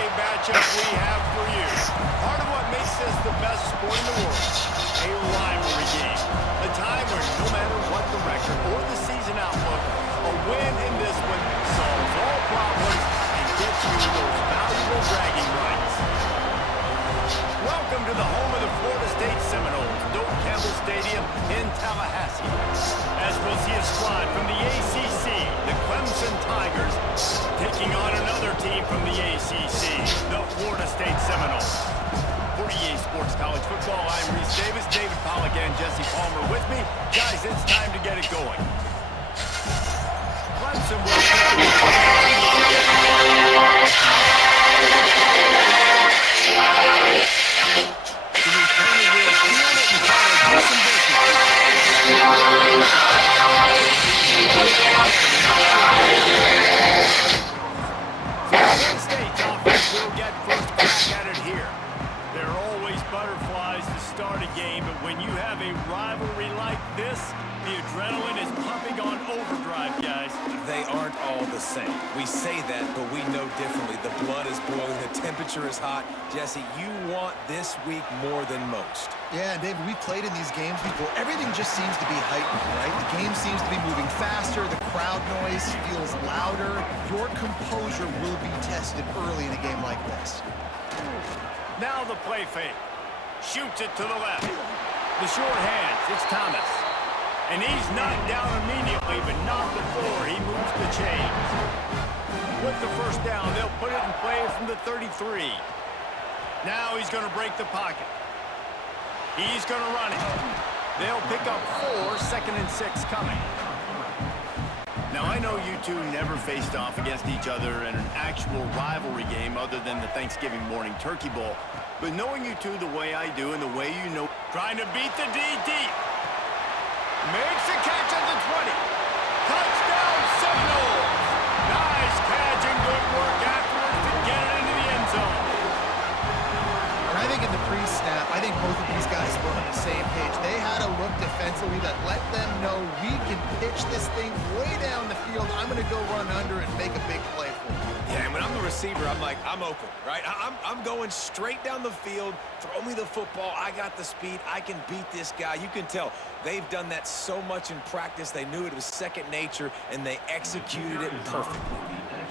a matchup we have for you. Part of what makes this the best sport in the world, a rivalry game. A time where no matter what the record or the season outlook, a win in this one solves all problems and gets you those valuable bragging rights. Welcome to the home of the Florida State Seminoles, Doak Campbell Stadium in Tallahassee. As we'll see a squad from the ACC, the Clemson Tigers, taking on another team from the ACC, the Florida State Seminoles. For EA Sports College Football, I'm Reese Davis, David Pollack, and Jesse Palmer with me. Guys, it's time to get it going. Clemson will State's offense will get first crack at it here. There are always butterflies to start a game, but when you have a rivalry like this, the adrenaline is pumping on overdrive, guys. They aren't all the same. We say that, but we know differently. The blood is boiling, the temperature is hot. Jesse, you want this week more than most. Yeah, David, we played in these games before. Everything just seems to be heightened, right? The game seems to be moving faster. The crowd noise feels louder. Your composure will be tested early in a game like this. Now the play fake. Shoots it to the left. The short hands. It's Thomas. And he's knocked down immediately, but not before he moves the chains. With the first down, they'll put it in play from the 33. Now he's going to break the pocket. He's going to run it. They'll pick up 4, 2nd and 6 coming. Now, I know you two never faced off against each other in an actual rivalry game other than the Thanksgiving morning Turkey Bowl. But knowing you two the way I do and the way you know, trying to beat the D deep. Makes a catch at the 20. Touchdown, Seminoles. Nice catch and good work afterwards to get it into the end zone. And I think in the pre-snap, I think both of these guys were on the same page. They had a look defensively that let them know we can pitch this thing way down the field. I'm going to go run under and make a big play for you. Yeah, and when I'm the receiver, I'm like, I'm open, right? I'm going straight down the field. Throw me the football. I got the speed. I can beat this guy. You can tell they've done that so much in practice. They knew it was second nature, and they executed it perfectly.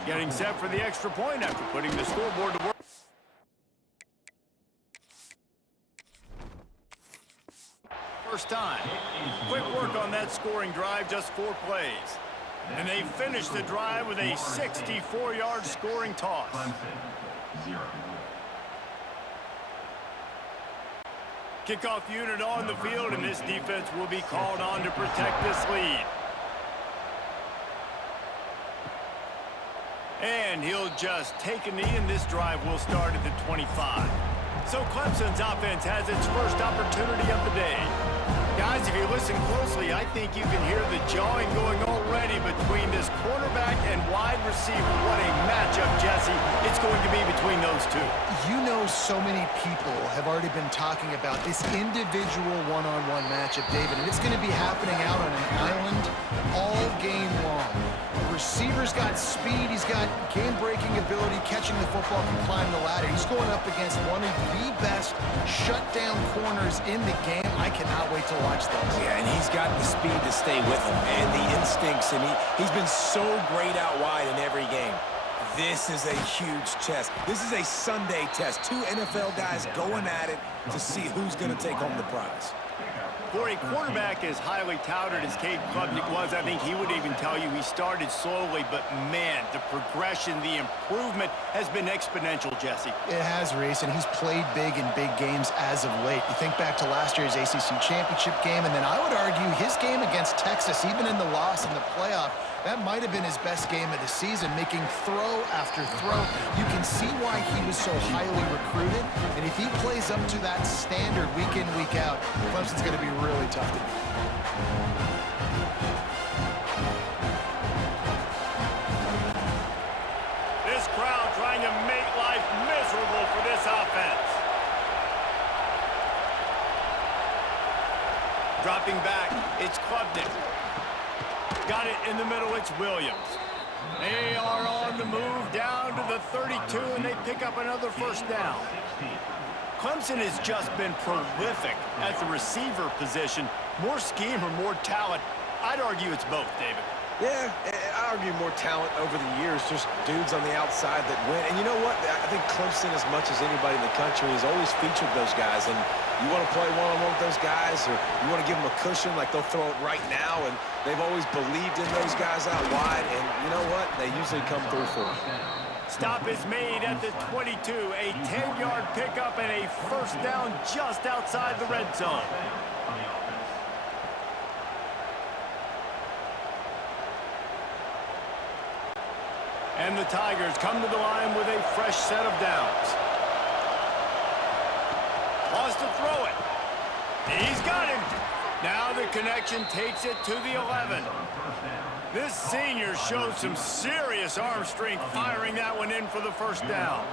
Getting set for the extra point after putting the scoreboard to work. First time. Quick work on that scoring drive, just 4 plays. And they finished the drive with a 64-yard scoring toss. Kickoff unit on the field, and this defense will be called on to protect this lead. And he'll just take a knee, and this drive will start at the 25. So Clemson's offense has its first opportunity of the day. Guys, if you listen closely, I think you can hear the jawing going already between this quarterback and wide receiver. What a matchup, Jesse, it's going to be between those two. You know, so many people have already been talking about this individual one-on-one matchup, David, and it's going to be happening out on an island all game long. The receiver's got speed, he's got game-breaking ability, catching the football, can climb the ladder. He's going up against one of the best shutdown corners in the game. I cannot wait to watch this. Yeah, and he's got the speed to stay with him and the instincts, and he's been so great out wide in every game. This is a huge test. This is a Sunday test. 2 NFL guys going at it to see who's going to take home the prize. For a quarterback as highly touted as Cade Klubnik was, I think he would even tell you he started slowly, but man, the progression, the improvement has been exponential, Jesse. It has, Reese, and he's played big in big games as of late. You think back to last year's ACC championship game, and then I would argue his game against Texas, even in the loss in the playoff, that might have been his best game of the season, making throw after throw. You can see why he was so highly recruited, and if he plays up to that standard week in, week out, Clemson's going to be really tough to beat. This crowd trying to make life miserable for this offense. Dropping back, it's Klubnik. Got it in the middle, it's Williams. They are on the move down to the 32, and they pick up another first down. Clemson has just been prolific at the receiver position. More scheme or more talent? I'd argue it's both, David. Yeah, I argue more talent over the years, just dudes on the outside that win. And you know what? I think Clemson, as much as anybody in the country, has always featured those guys. And you want to play one-on-one with those guys, or you want to give them a cushion, like they'll throw it right now. And they've always believed in those guys out wide. And you know what? They usually come through for them. Stop is made at the 22. A 10-yard pickup and a first down just outside the red zone. And the Tigers come to the line with a fresh set of downs. Wants to throw it. He's got him. Now the connection takes it to the 11. This senior showed some serious arm strength firing that one in for the first down.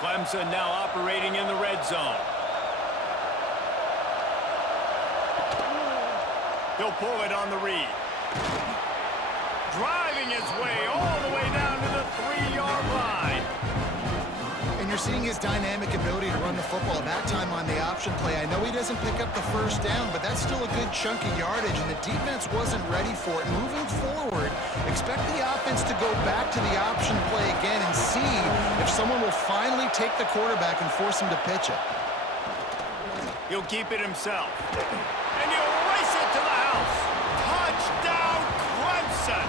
Clemson now operating in the red zone. He'll pull it on the read. Driving his way all the way down to the 3-yard line. And you're seeing his dynamic ability to run the football. That time on the option play, I know he doesn't pick up the first down, but that's still a good chunk of yardage, and the defense wasn't ready for it. Moving forward, expect the offense to go back to the option play again and see if someone will finally take the quarterback and force him to pitch it. He'll keep it himself. And he'll race it to the house. Touchdown, Clemson!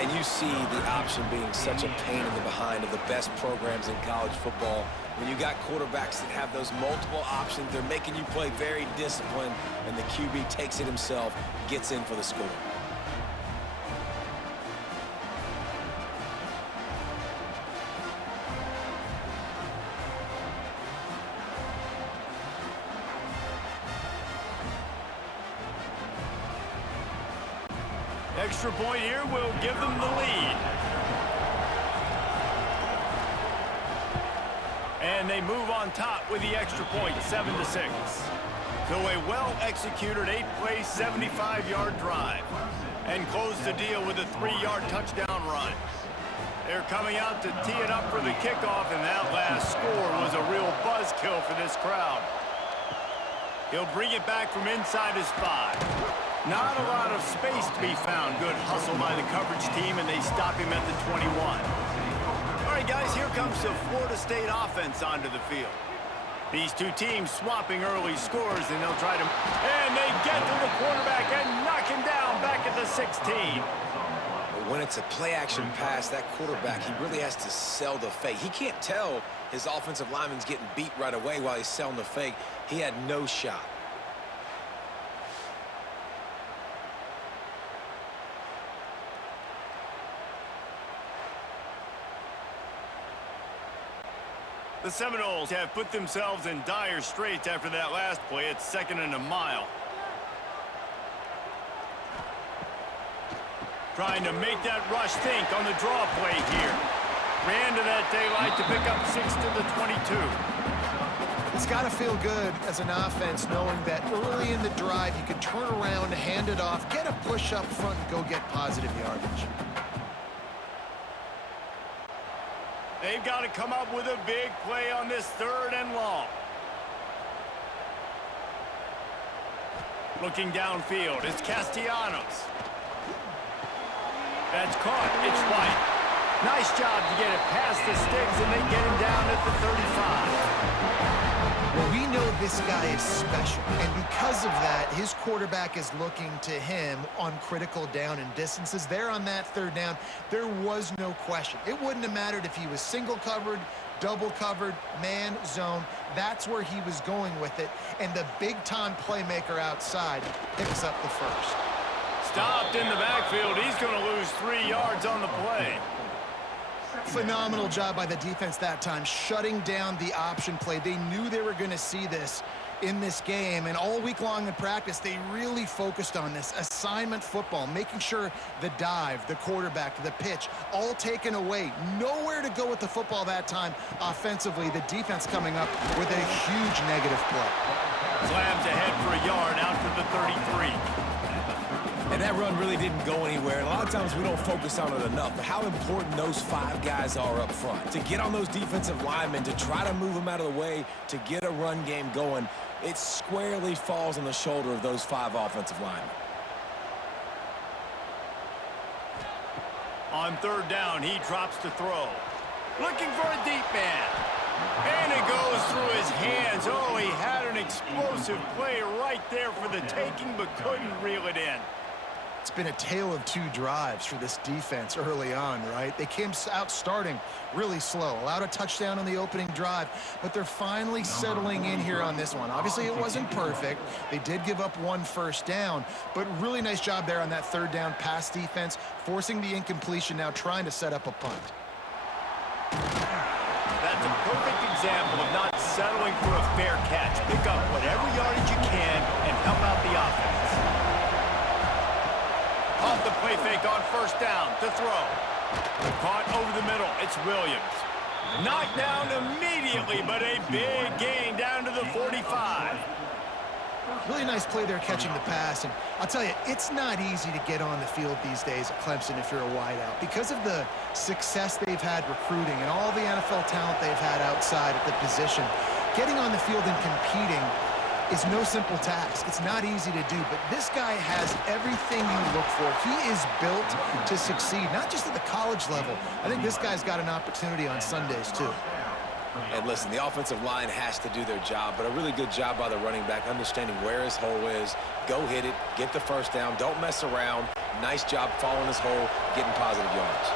And you see the option being such a pain in the behind of the best programs in college football. When you got quarterbacks that have those multiple options, they're making you play very disciplined, and the QB takes it himself, gets in for the score. Extra point here will give them the lead. And they move on top with the extra point, 7-6. So a well-executed 8-play, 75-yard drive. And close the deal with a 3-yard touchdown run. They're coming out to tee it up for the kickoff, and that last score was a real buzzkill for this crowd. He'll bring it back from inside his 5. Not a lot of space to be found. Good hustle by the coverage team, and they stop him at the 21. All right, guys, here comes the Florida State offense onto the field. These two teams swapping early scores, and they'll try to... And they get to the quarterback and knock him down back at the 16. But when it's a play-action pass, that quarterback, he really has to sell the fake. He can't tell his offensive lineman's getting beat right away while he's selling the fake. He had no shot. The Seminoles have put themselves in dire straits after that last play. It's 2nd and a mile. Trying to make that rush think on the draw play here. Ran to that daylight to pick up 6 to the 22. It's got to feel good as an offense knowing that early in the drive you can turn around, hand it off, get a push up front, and go get positive yardage. They've got to come up with a big play on this 3rd and long. Looking downfield, it's Castellanos. That's caught. It's White. Nice job to get it past the sticks, and they get him down at the 35. Well, we know this guy is special, and because of that, his quarterback is looking to him on critical down and distances. There on that 3rd down, there was no question. It wouldn't have mattered if he was single covered, double covered, man, zone. That's where he was going with it, and the big-time playmaker outside picks up the first. Stopped in the backfield. He's going to lose 3 yards on the play. Phenomenal job by the defense that time, shutting down the option play. They knew they were going to see this in this game, and all week long in practice, they really focused on this assignment football, making sure the dive, the quarterback, the pitch, all taken away. Nowhere to go with the football that time offensively. The defense coming up with a huge negative play. Slams ahead for a yard out to the 33. And that run really didn't go anywhere. And a lot of times we don't focus on it enough, but how important those 5 guys are up front. To get on those defensive linemen, to try to move them out of the way, to get a run game going, it squarely falls on the shoulder of those 5 offensive linemen. On third down, he drops to throw. Looking for a deep man. And it goes through his hands. Oh, he had an explosive play right there for the taking, but couldn't reel it in. It's been a tale of 2 drives for this defense early on, right? They came out starting really slow, allowed a touchdown on the opening drive, but they're finally settling in here on this one. Obviously, it wasn't perfect. They did give up 1 first down, but really nice job there on that third down pass defense, forcing the incompletion, now trying to set up a punt. That's a perfect example of not settling for a fair catch. Pick up whatever yardage you can and help out the offense. Off the play fake on first down to throw. Caught over the middle. It's Williams. Knocked down immediately, but a big gain down to the 45. Really nice play there catching the pass, and I'll tell you, it's not easy to get on the field these days at Clemson if you're a wideout. Because of the success they've had recruiting and all the NFL talent they've had outside at the position, getting on the field and competing is no simple task. It's not easy to do, but this guy has everything you look for. He is built to succeed, not just at the college level. I think this guy's got an opportunity on Sundays, too. And listen, the offensive line has to do their job, but a really good job by the running back, understanding where his hole is. Go hit it, get the first down, don't mess around. Nice job following his hole, getting positive yards.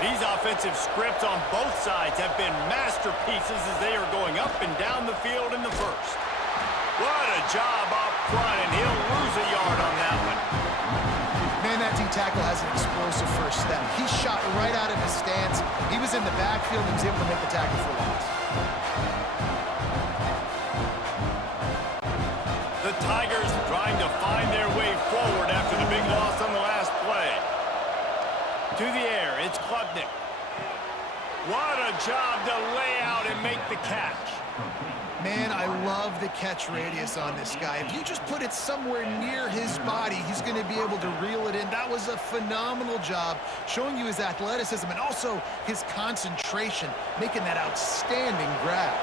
These offensive scripts on both sides have been masterpieces as they are going up and down the field in the first. What a job up front, and he'll lose a yard on that one. Man, that D-tackle has an explosive first step. He shot right out of his stance. He was in the backfield and was able to make the tackle for loss. The Tigers trying to find their way forward after the big loss on the last play. To the air, it's Klubnik. What a job to lay out and make the catch. Man, I love the catch radius on this guy. If you just put it somewhere near his body, he's going to be able to reel it in. That was a phenomenal job, showing you his athleticism and also his concentration, making that outstanding grab.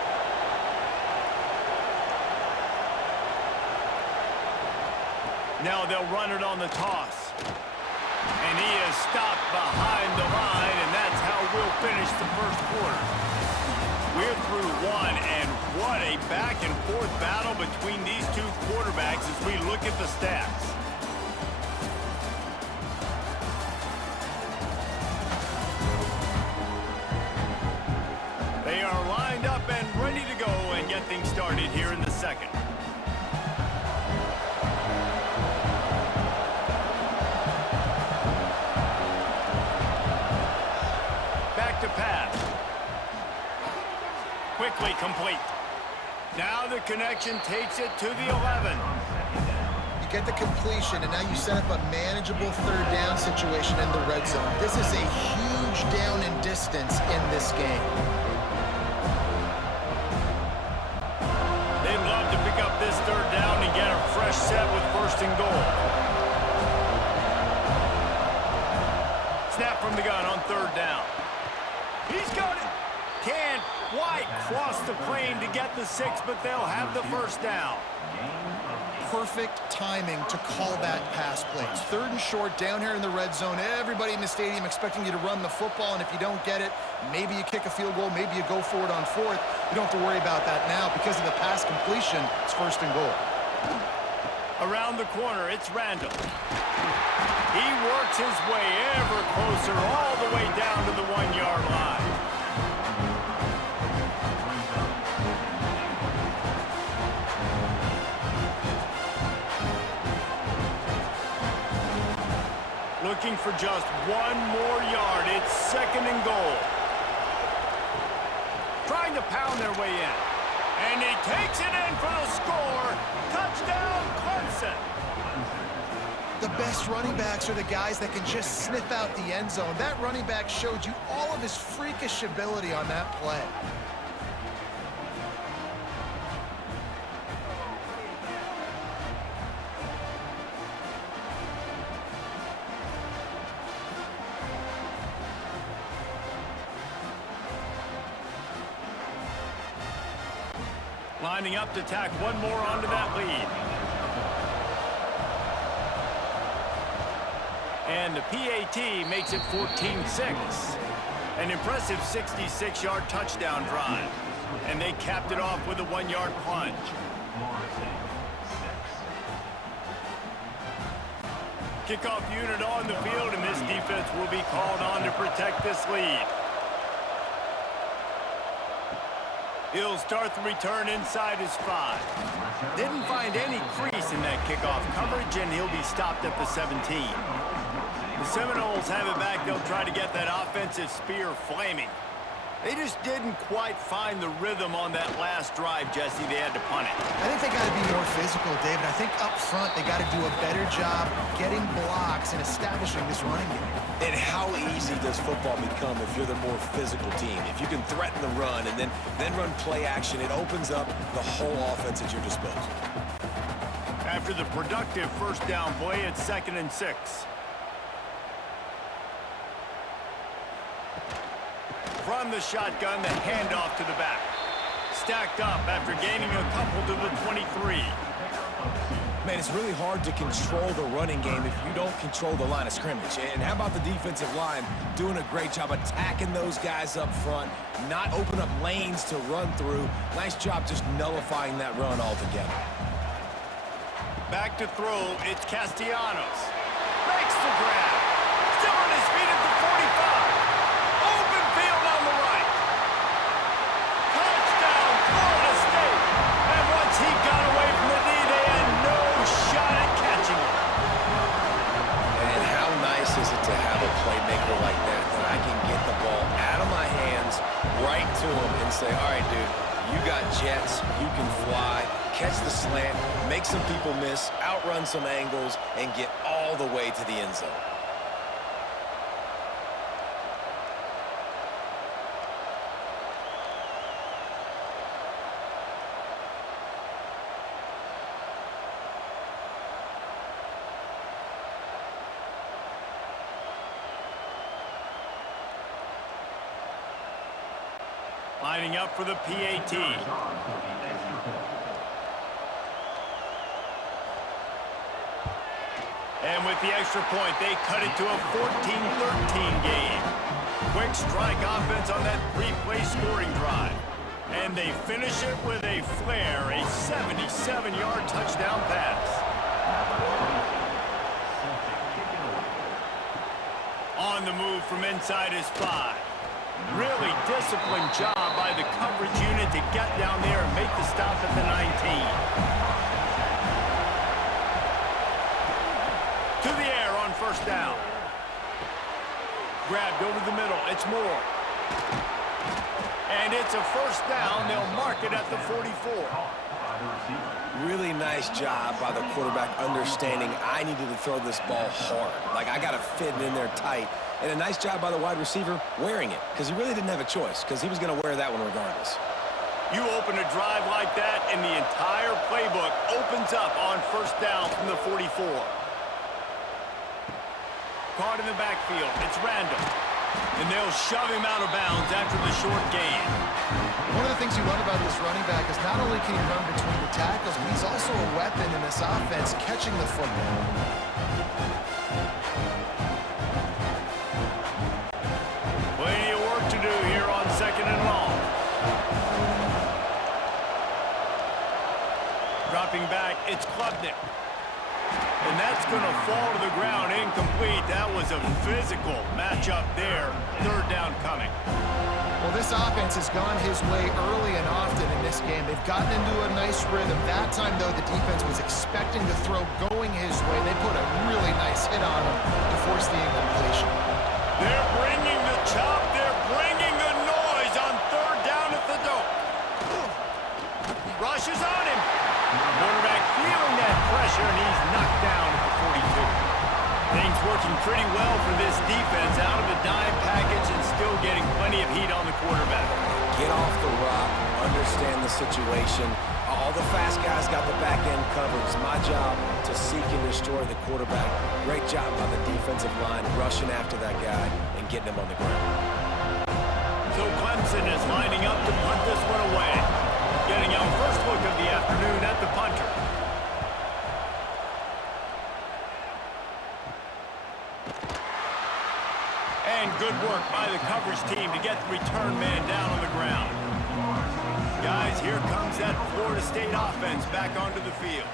Now they'll run it on the toss. And he is stopped behind the line, and that's how we'll finish the first quarter. We're through one, and what a back-and-forth battle between these 2 quarterbacks as we look at the stats. They are lined up and ready to go and get things started here in the second. Back to pass. Quickly complete. Now the connection takes it to the 11. You get the completion, and now you set up a manageable third down situation in the red zone. This is a huge down in distance in this game. They'd love to pick up this third down and get a fresh set with first and goal. Snap from the gun on third down. He's got it. Can't quite cross the plane to get the 6, but they'll have the first down. Perfect timing to call that pass play. It's third and short down here in the red zone. Everybody in the stadium expecting you to run the football, and if you don't get it, maybe you kick a field goal, maybe you go for it on fourth. You don't have to worry about that now. Because of the pass completion, it's first and goal. Around the corner, it's Randall. He works his way ever closer all the way down to the 1-yard line. Looking for just 1 more yard. It's second and goal. Trying to pound their way in. And he takes it in for the score. Touchdown, Clemson. The best running backs are the guys that can just sniff out the end zone. That running back showed you all of his freakish ability on that play. Lining up to tack one more onto that lead. And the PAT makes it 14-6. An impressive 66-yard touchdown drive. And they capped it off with a 1-yard plunge. Kickoff unit on the field, and this defense will be called on to protect this lead. He'll start the return inside his 5. Didn't find any crease in that kickoff coverage, and he'll be stopped at the 17. The Seminoles have it back. They'll try to get that offensive spear flaming. They just didn't quite find the rhythm on that last drive, Jesse. They had to punt it. I think they got to be more physical, David. I think up front they got to do a better job getting blocks and establishing this running game. And how easy does football become if you're the more physical team? If you can threaten the run and then run play action, it opens up the whole offense at your disposal. After the productive first down play, it's 2nd and 6. From the shotgun, the handoff to the back. Stacked up after gaining a couple to the 23. Man, it's really hard to control the running game if you don't control the line of scrimmage. And how about the defensive line doing a great job attacking those guys up front, not open up lanes to run through. Nice job just nullifying that run altogether. Back to throw, it's Castellanos. Makes the grab. Still on his feet at the 45. Open field on the right. Touchdown, Florida State. And once he got away from the D, they had no shot at catching him. And how nice is it to have a playmaker like that I can get the ball out of my hands, right to him, and say, all right, dude, you got jets, you can fly, catch the slant, make some people miss, outrun some angles, and get all the way to the end zone. Lining up for the PAT. And with the extra point, they cut it to a 14-13 game. Quick strike offense on that 3-play scoring drive. And they finish it with a flare, a 77-yard touchdown pass. On the move from inside his 5. Really disciplined job by the coverage unit to get down there and make the stop at the 19. To the air on first down. Grabbed over the middle. It's Moore. And it's a first down. They'll mark it at the 44. Really nice job by the quarterback understanding I needed to throw this ball hard. Like, I got to fit it in there tight. And a nice job by the wide receiver wearing it, because he really didn't have a choice, because he was going to wear that one regardless. You open a drive like that, and the entire playbook opens up on first down from the 44. Caught in the backfield. It's Randall. And they'll shove him out of bounds after the short gain. One of the things you love about this running back is not only can he run between the tackles, but he's also a weapon in this offense catching the football. Plenty of work to do here on 2nd and long. Dropping back, it's Klubnik. And that's going to fall to the ground incomplete. That was a physical matchup there. Third down coming. Well, this offense has gone his way early and often in this game. They've gotten into a nice rhythm. That time, though, the defense was expecting the throw going his way. They put a really nice hit on him to force the incompletion. They're bringing the chop. They're bringing the noise on third down at the Dome. Rushes on him. Quarterback feeling that pressure, and he's knocked down at the 42. Things working pretty well for this defense, out of the dime package and still getting plenty of heat on the quarterback. Get off the rock, understand the situation. All the fast guys got the back end covered. It's my job to seek and destroy the quarterback. Great job by the defensive line, rushing after that guy and getting him on the ground. So Clemson is lining up to punt this one away. getting our first look of the afternoon at the punter. And good work by the coverage team to get the return man down on the ground. Guys, here comes that Florida State offense back onto the field.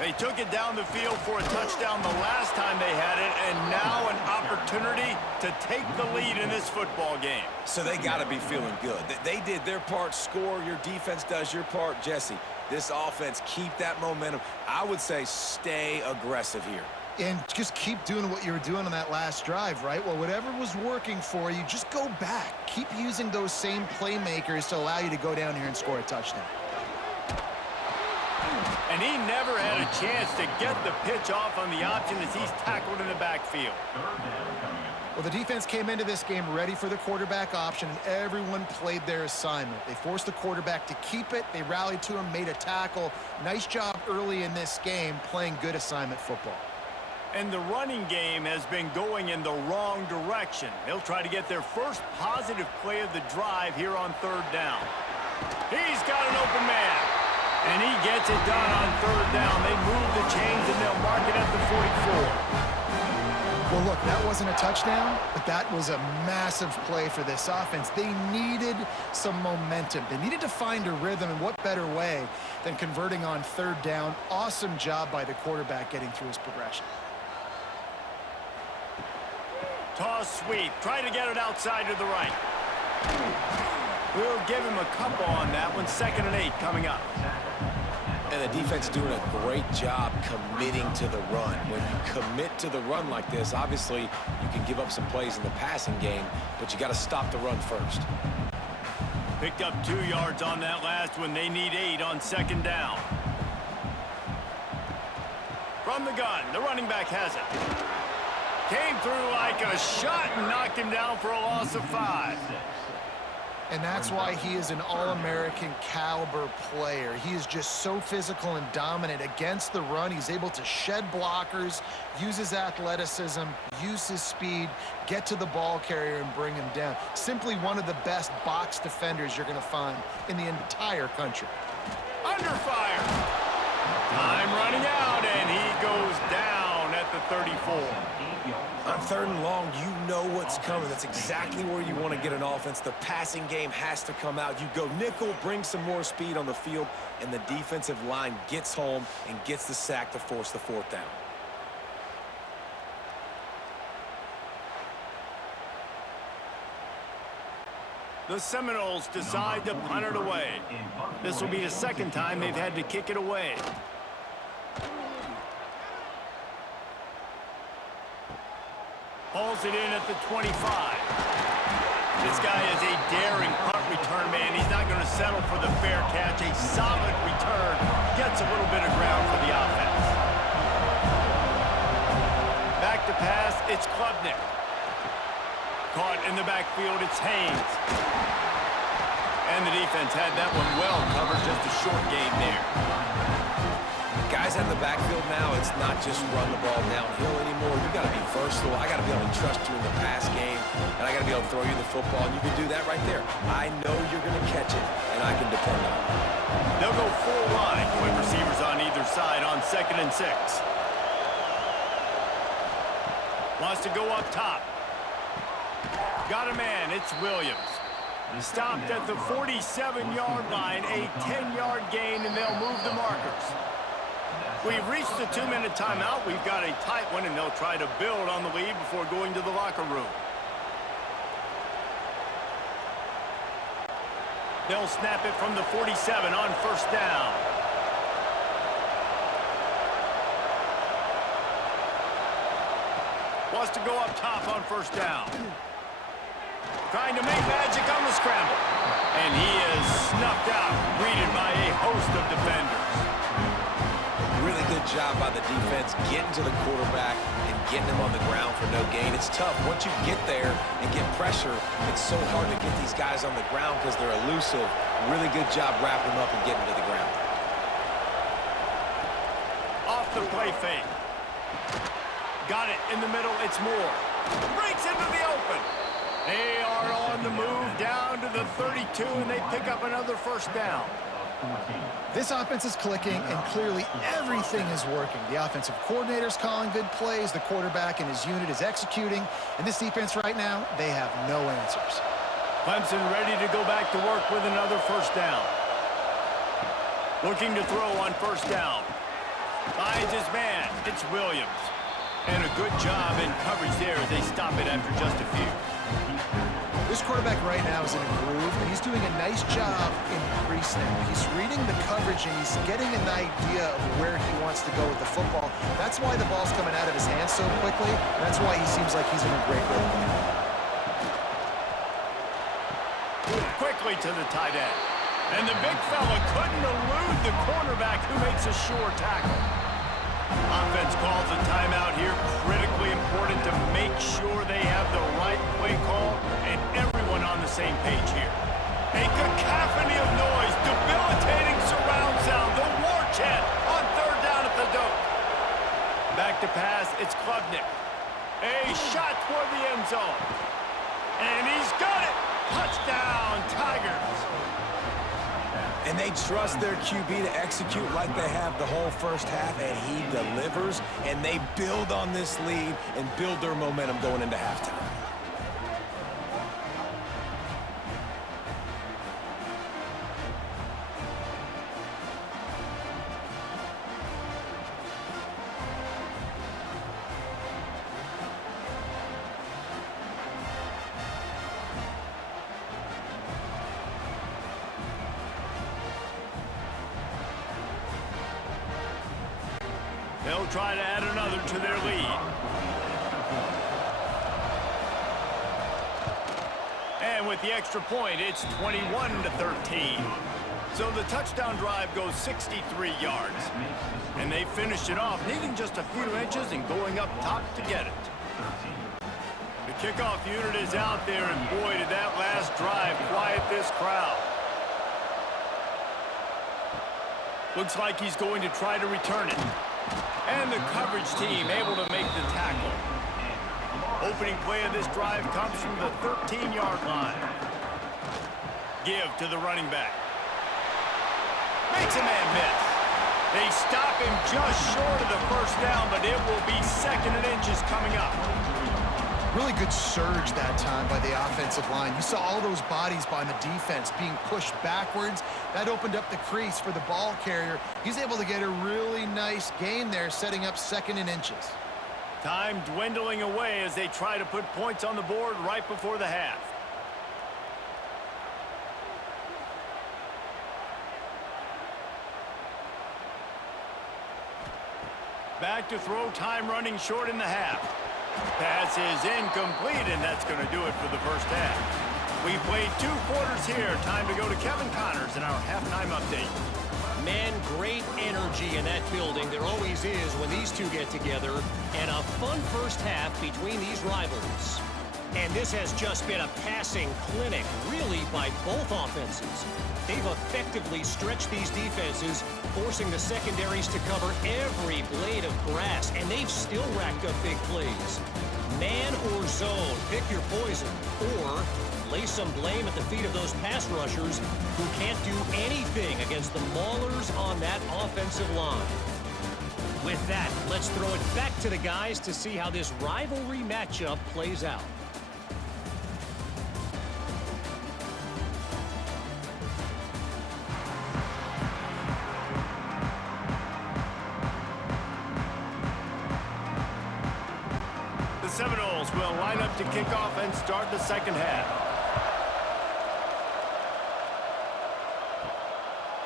They took it down the field for a touchdown the last time they had it, and now an opportunity to take the lead in this football game. So they got to be feeling good. They did their part, score. Your defense does your part. Jesse, this offense, keep that momentum. I would say stay aggressive here. And just keep doing what you were doing on that last drive, right? Well, whatever was working for you, just go back. Keep using those same playmakers to allow you to go down here and score a touchdown. And he never had a chance to get the pitch off on the option as he's tackled in the backfield. Well, the defense came into this game ready for the quarterback option, and everyone played their assignment. They forced the quarterback to keep it. They rallied to him, made a tackle. Nice job early in this game playing good assignment football. And the running game has been going in the wrong direction. They'll try to get their first positive play of the drive here on third down. He's got an open man. And he gets it done on third down. They move the chains, and they'll mark it at the 44. Well, look, that wasn't a touchdown, but that was a massive play for this offense. They needed some momentum. They needed to find a rhythm, and what better way than converting on third down. Awesome job by the quarterback getting through his progression. Toss sweep. Try to get it outside to the right. We'll give him a couple on that one. 2nd and 8 coming up. And the defense doing a great job committing to the run. When you commit to the run like this, obviously you can give up some plays in the passing game, but you got to stop the run first. Picked up 2 yards on that last one. They need 8 on 2nd down. From the gun, the running back has it. Came through like a shot and knocked him down for a loss of 5. And that's why he is an All-American caliber player. He is just so physical and dominant against the run. He's able to shed blockers, use his athleticism, use his speed, get to the ball carrier and bring him down. Simply one of the best box defenders you're going to find in the entire country. Under fire. Time running out, and he goes down at the 34. On 3rd and long, you know what's coming. That's exactly where you want to get an offense. The passing game has to come out. You go nickel, bring some more speed on the field, and the defensive line gets home and gets the sack to force the 4th down. The Seminoles decide to punt it away. This will be the 2nd time they've had to kick it away. Hauls it in at the 25. This guy is a daring punt return man. He's not going to settle for the fair catch. A solid return. Gets a little bit of ground for the offense. Back to pass, it's Klubnik. Caught in the backfield, it's Haynes. And the defense had that one well covered. Just a short gain there. Guys in the backfield now, it's not just run the ball downhill anymore. You got to be versatile. I got to be able to trust you in the pass game, and I got to be able to throw you the football, and you can do that right there. I know you're going to catch it, and I can depend on it. They'll go full line with receivers on either side on 2nd and 6. Wants to go up top. Got a man. It's Williams. Stopped at the 47-yard line, a 10-yard gain, and they'll move the markers. We've reached the 2-minute timeout. We've got a tight one, and they'll try to build on the lead before going to the locker room. They'll snap it from the 47 on 1st down. Wants to go up top on 1st down. Trying to make magic on the scramble. And he is snuffed out, greeted by a host of defenders. Really good job by the defense getting to the quarterback and getting him on the ground for no gain. It's tough. Once you get there and get pressure, it's so hard to get these guys on the ground because they're elusive. Really good job wrapping them up and getting to the ground. Off the play fake. Got it in the middle. It's Moore. Breaks into the open. They are on the move down to the 32, and they pick up another 1st down. This offense is clicking, and clearly everything is working. The offensive coordinator's calling good plays, the quarterback and his unit is executing, and this defense right now, they have no answers. Clemson ready to go back to work with another first down. Looking to throw on first down. Finds his man. It's Williams. And a good job in coverage there as they stop it after just a few. This quarterback right now is in a groove, and he's doing a nice job in pre-snap. He's reading the coverage, and he's getting an idea of where he wants to go with the football. That's why the ball's coming out of his hands so quickly. That's why he seems like he's in a great rhythm. Quickly to the tight end. And the big fella couldn't elude the cornerback who makes a sure tackle. Offense calls a timeout here. Critically important to make sure they have the right play call and everyone on the same page here. A cacophony of noise, debilitating surround sound, the war chant on third down at the dope. Back to pass, it's Klubnik. A shot toward the end zone. And he's got it. Touchdown, Tigers. And they trust their QB to execute like they have the whole first half, and he delivers, and they build on this lead and build their momentum going into halftime. They'll try to add another to their lead. And with the extra point, it's 21-13. So the touchdown drive goes 63 yards. And they finished it off, needing just a few inches and going up top to get it. The kickoff unit is out there, and boy, did that last drive quiet this crowd. Looks like he's going to try to return it. And the coverage team able to make the tackle. Opening play of this drive comes from the 13-yard line. Give to the running back. Makes a man miss. They stop him just short of the first down, but it will be second and inches coming up. Really good surge that time by the offensive line. You saw all those bodies by the defense being pushed backwards. That opened up the crease for the ball carrier. He's able to get a really nice gain there, setting up second and inches. Time dwindling away as they try to put points on the board right before the half. Back to throw, time running short in the half. Pass is incomplete, and that's going to do it for the first half. We've played 2 quarters here. Time to go to Kevin Connors in our halftime update. Man, great energy in that building. There always is when these two get together. And a fun first half between these rivals. And this has just been a passing clinic, really, by both offenses. They've effectively stretched these defenses, forcing the secondaries to cover every blade of grass, and they've still racked up big plays. Man or zone, pick your poison, or lay some blame at the feet of those pass rushers who can't do anything against the maulers on that offensive line. With that, let's throw it back to the guys to see how this rivalry matchup plays out. Seminoles will line up to kick off and start the second half.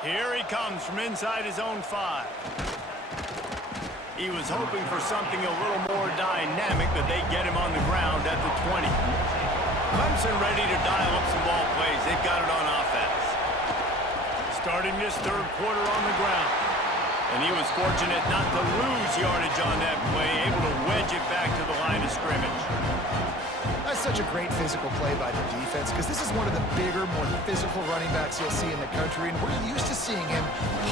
Here he comes from inside his own 5. He was hoping for something a little more dynamic, but they get him on the ground at the 20. Clemson ready to dial up some ball plays. They've got it on offense. Starting this third quarter on the ground. And he was fortunate not to lose yardage on that play, able to wedge it back to the line of scrimmage. That's such a great physical play by the defense, because this is one of the bigger, more physical running backs you'll see in the country, and we're used to seeing him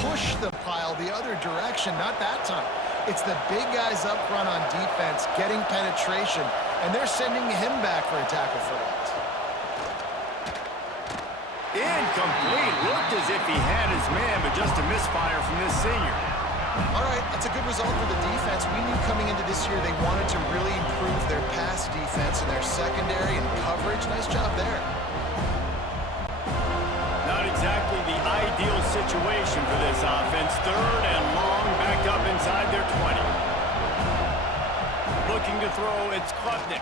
push the pile the other direction. Not that time. It's the big guys up front on defense getting penetration, and they're sending him back for a tackle for loss. Incomplete. Looked as if he had his man, but just a misfire from this senior. All right, that's a good result for the defense. We knew coming into this year they wanted to really improve their pass defense and their secondary and coverage. Nice job there. Not exactly the ideal situation for this offense. Third and long, backed up inside their 20. Looking to throw, it's Klubnik.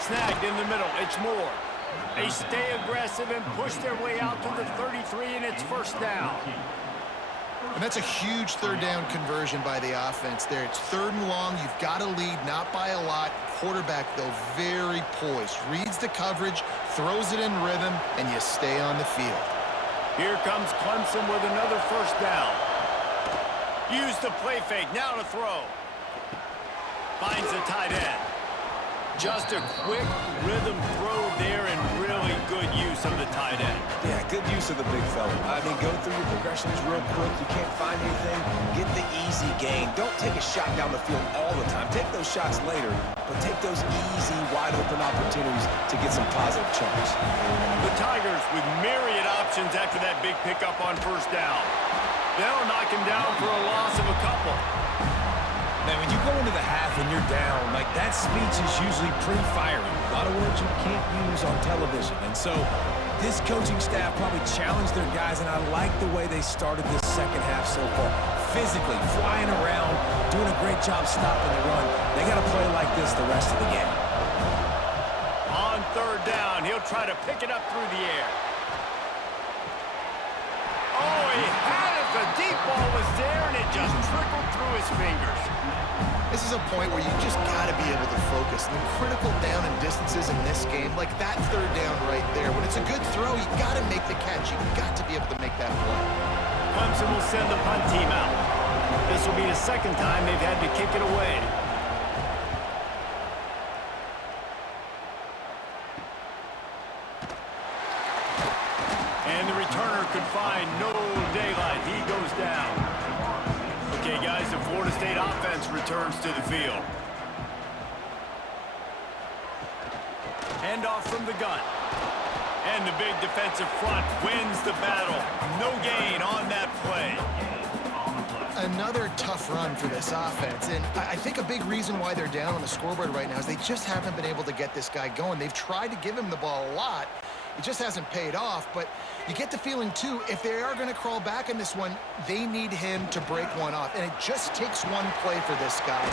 Snagged in the middle, it's Moore. They stay aggressive and push their way out to the 33, and it's first down. And that's a huge third down conversion by the offense there. It's third and long. You've got to lead, not by a lot. Quarterback, though, very poised. Reads the coverage, throws it in rhythm, and you stay on the field. Here comes Clemson with another first down. Use the play fake, now to throw. Finds the tight end. Just a quick rhythm throw there and really good use of the tight end. Yeah, good use of the big fella. I mean, go through your progressions real quick. You can't find anything. Get the easy gain. Don't take a shot down the field all the time. Take those shots later, but take those easy, wide-open opportunities to get some positive chunks. The Tigers with myriad options after that big pickup on first down. They'll knock him down for a loss of a couple. Man, when you go into the half and you're down, like that speech is usually pretty fiery. A lot of words you can't use on television. And so this coaching staff probably challenged their guys, and I like the way they started this second half so far. Physically, flying around, doing a great job stopping the run. They got to play like this the rest of the game. On third down, he'll try to pick it up through the air. Oh, he had it. The deep ball was there, and it just trickled through his fingers. This is a point where you just got to be able to focus. The critical down and distances in this game, like that third down right there. When it's a good throw, you got to make the catch. You got to be able to make that play. Clemson will send the punt team out. This will be the second time they've had to kick it away. And the returner could find no daylight. He goes down. Okay, guys, the Florida State offense returns to the field. Handoff from the gun. And the big defensive front wins the battle. No gain on that play. Another tough run for this offense, and I think a big reason why they're down on the scoreboard right now is they just haven't been able to get this guy going. They've tried to give him the ball a lot. It just hasn't paid off, but you get the feeling, too, if they are going to crawl back in this one, they need him to break one off, and it just takes one play for this guy.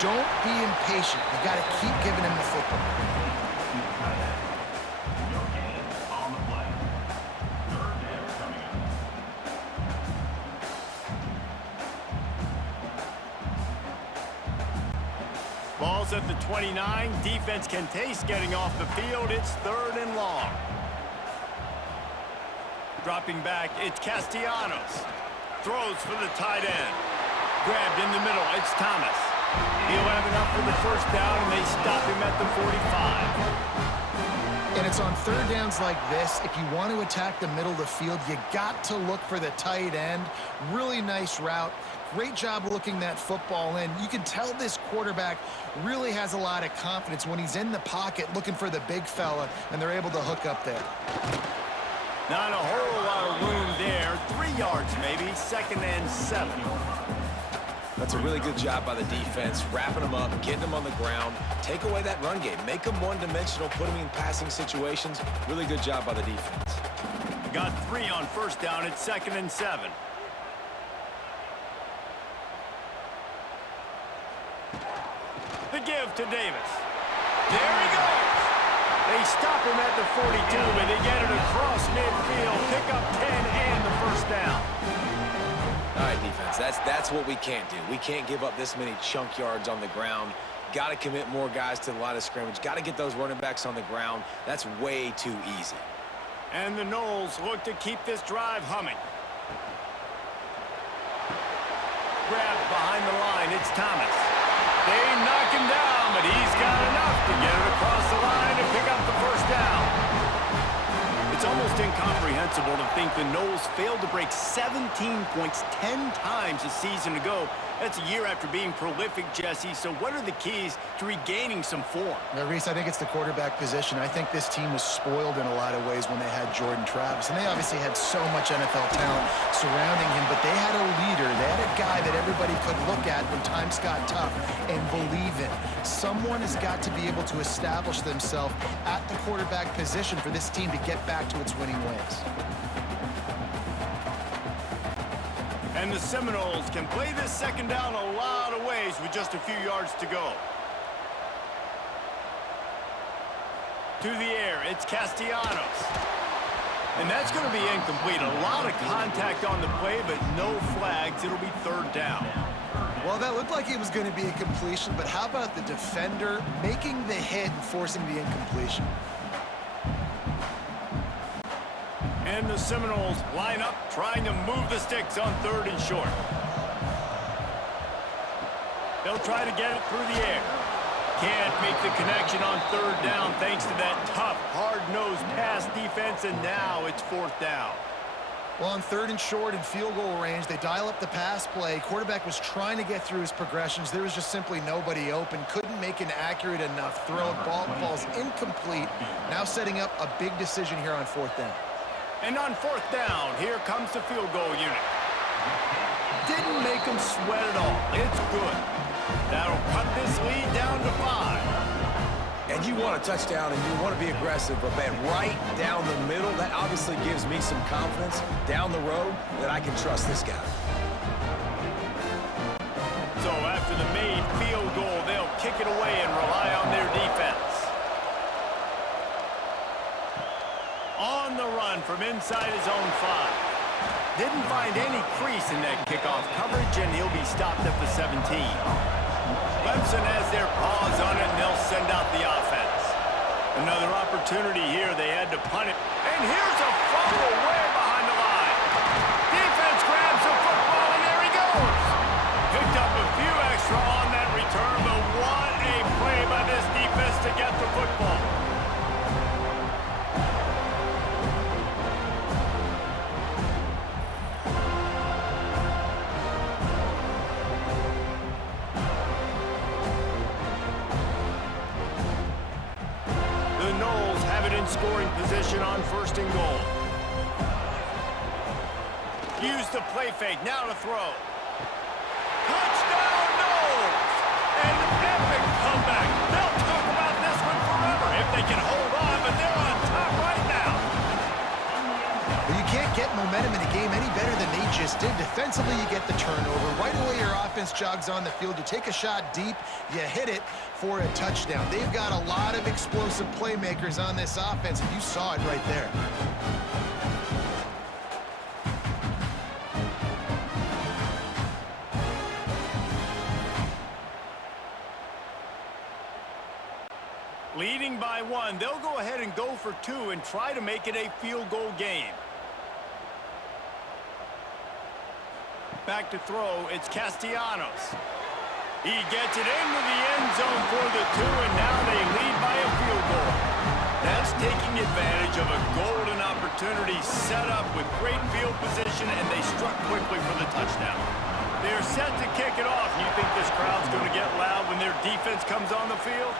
Don't be impatient. You got to keep giving him the football. Ball's at the 29. Defense can taste getting off the field. It's third and long. Dropping back, it's Castellanos. Throws for the tight end. Grabbed in the middle, it's Thomas. He'll have enough for the first down, and they stop him at the 45. And it's on third downs like this, if you want to attack the middle of the field, you got to look for the tight end. Really nice route. Great job looking that football in. You can tell this quarterback really has a lot of confidence when he's in the pocket looking for the big fella, and they're able to hook up there. Not a whole lot of room there. 3 yards maybe, second and 7. That's a really good job by the defense, wrapping them up, getting them on the ground, take away that run game, make them one-dimensional, put them in passing situations. Really good job by the defense. Got 3 on first down, it's second and 7. The give to Davis. There he goes. They stop him at the 42, but they get it across midfield, pick up 10 and the first down. All right, defense, that's what we can't do. We can't give up this many chunk yards on the ground. Got to commit more guys to the line of scrimmage. Got to get those running backs on the ground. That's way too easy. And the Noles look to keep this drive humming. Grabbed behind the line, it's Thomas. They knock him down, but he's got enough to get it across the line and pick up the first down. The It's almost incomprehensible to think the Noles failed to break 17 points 10 times a season ago. That's a year after being prolific, Jesse. So what are the keys to regaining some form? Now, Reese, I think it's the quarterback position. I think this team was spoiled in a lot of ways when they had Jordan Travis. And they obviously had so much NFL talent surrounding him, but they had a leader. They had a guy that everybody could look at when times got tough and believe in. Someone has got to be able to establish themselves at the quarterback position for this team to get back to its winning ways. And the Seminoles can play this second down a lot of ways with just a few yards to go. To the air, it's Castellanos. And that's going to be incomplete. A lot of contact on the play, but no flags. It'll be third down. Well, that looked like it was going to be a completion, but how about the defender making the hit and forcing the incompletion? And the Seminoles line up, trying to move the sticks on third and short. They'll try to get it through the air. Can't make the connection on third down thanks to that tough, hard-nosed pass defense, and now it's fourth down. Well, on third and short and field goal range, they dial up the pass play. Quarterback was trying to get through his progressions. There was just simply nobody open. Couldn't make an accurate enough throw. Ball falls incomplete. Now setting up a big decision here on fourth down. And on fourth down, here comes the field goal unit. Didn't make them sweat at all. It's good. That'll cut this lead down to 5. And you want a touchdown and you want to be aggressive, but man, right down the middle, that obviously gives me some confidence down the road that I can trust this guy. So after the made field goal, they'll kick it away and rely on their defense. On the run from inside his own 5. Didn't find any crease in that kickoff coverage, and he'll be stopped at the 17. Clemson has their paws on it, and they'll send out the offense. Another opportunity here. They had to punt it. And here's a fumble way behind the line. Defense grabs the football, and there he goes. Picked up a few extra on that return, but what a play by this defense to get the football. Scoring position on first and goal. Use the play fake, now to throw. Touchdown, Noles! An epic comeback. They'll talk about this one forever if they can hold on, but they're on top right now. Well, you can't get momentum in a game any better than they just did. Defensively, you get the turnover. Right away, your offense jogs on the field. You take a shot deep, you hit it for a touchdown. They've got a lot of explosive playmakers on this offense, and you saw it right there. Leading by 1, they'll go ahead and go for 2 and try to make it a field goal game. Back to throw, it's Castellanos. He gets it into the end zone for the 2, and now they lead by a field goal. That's taking advantage of a golden opportunity set up with great field position, and they struck quickly for the touchdown. They're set to kick it off. You think this crowd's going to get loud when their defense comes on the field?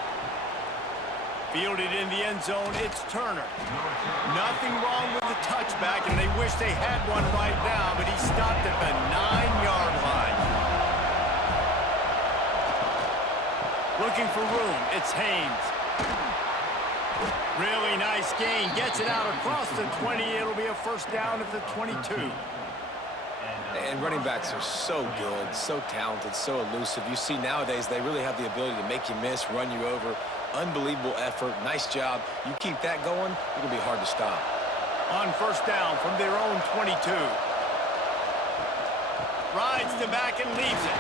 Fielded in the end zone, it's Turner. Nothing wrong with the touchback, and they wish they had one right now, but he stopped at the 9-yard line. Looking for room, it's Haynes. Really nice gain, gets it out across the 20. It'll be a first down at the 22. And running backs are so good, so talented, so elusive. You see nowadays they really have the ability to make you miss, run you over. Unbelievable effort. Nice job. You keep that going, it'll be hard to stop. On first down from their own 22. Rides the back and leaves it.